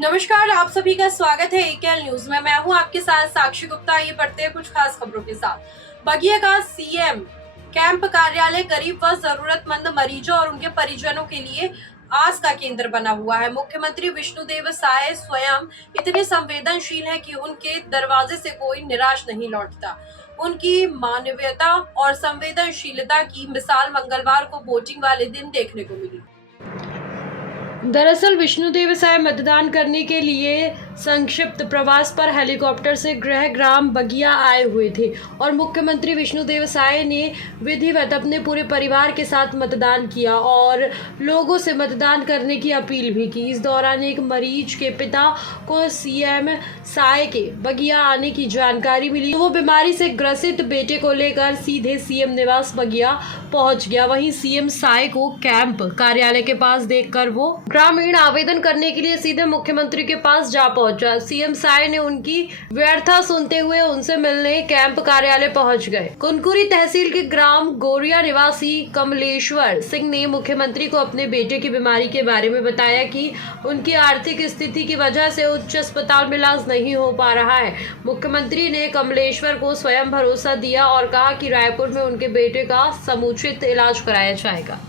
नमस्कार, आप सभी का स्वागत है एकेएल न्यूज में। मैं हूं आपके साथ साक्षी गुप्ता। ये पढ़ते हैं कुछ खास खबरों के साथ। बगिया का सीएम कैंप कार्यालय गरीब व जरूरतमंद मरीजों और उनके परिजनों के लिए आस का केंद्र बना हुआ है। मुख्यमंत्री विष्णुदेव साय स्वयं इतने संवेदनशील हैं कि उनके दरवाजे से कोई निराश नहीं लौटता। उनकी मानवीयता और संवेदनशीलता की मिसाल मंगलवार को वोटिंग वाले दिन देखने को मिली। दरअसल विष्णुदेव साय मतदान करने के लिए संक्षिप्त प्रवास पर हेलीकॉप्टर से गृह ग्राम बगिया आए हुए थे और मुख्यमंत्री विष्णुदेव साय ने विधिवत अपने पूरे परिवार के साथ मतदान किया और लोगों से मतदान करने की अपील भी की। इस दौरान एक मरीज के पिता को सीएम साय के बगिया आने की जानकारी मिली। वो बीमारी से ग्रसित बेटे को लेकर सीधे सीएम निवास बगिया पहुंच गया। वहीं सीएम साय को कैंप कार्यालय के पास देखकर वो ग्रामीण आवेदन करने के लिए सीधे मुख्यमंत्री के पास जा पहुंचा। सीएम साय ने उनकी व्यर्था सुनते हुए उनसे मिलने कैंप कार्यालय पहुंच गए। कुनकुरी तहसील के ग्राम गोरिया निवासी कमलेश्वर सिंह ने मुख्यमंत्री को अपने बेटे की बीमारी के बारे में बताया कि उनकी आर्थिक स्थिति की वजह से उच्च अस्पताल में इलाज नहीं हो पा रहा है। मुख्यमंत्री ने कमलेश्वर को स्वयं भरोसा दिया और कहा कि रायपुर में उनके बेटे का समुचित इलाज कराया जाएगा।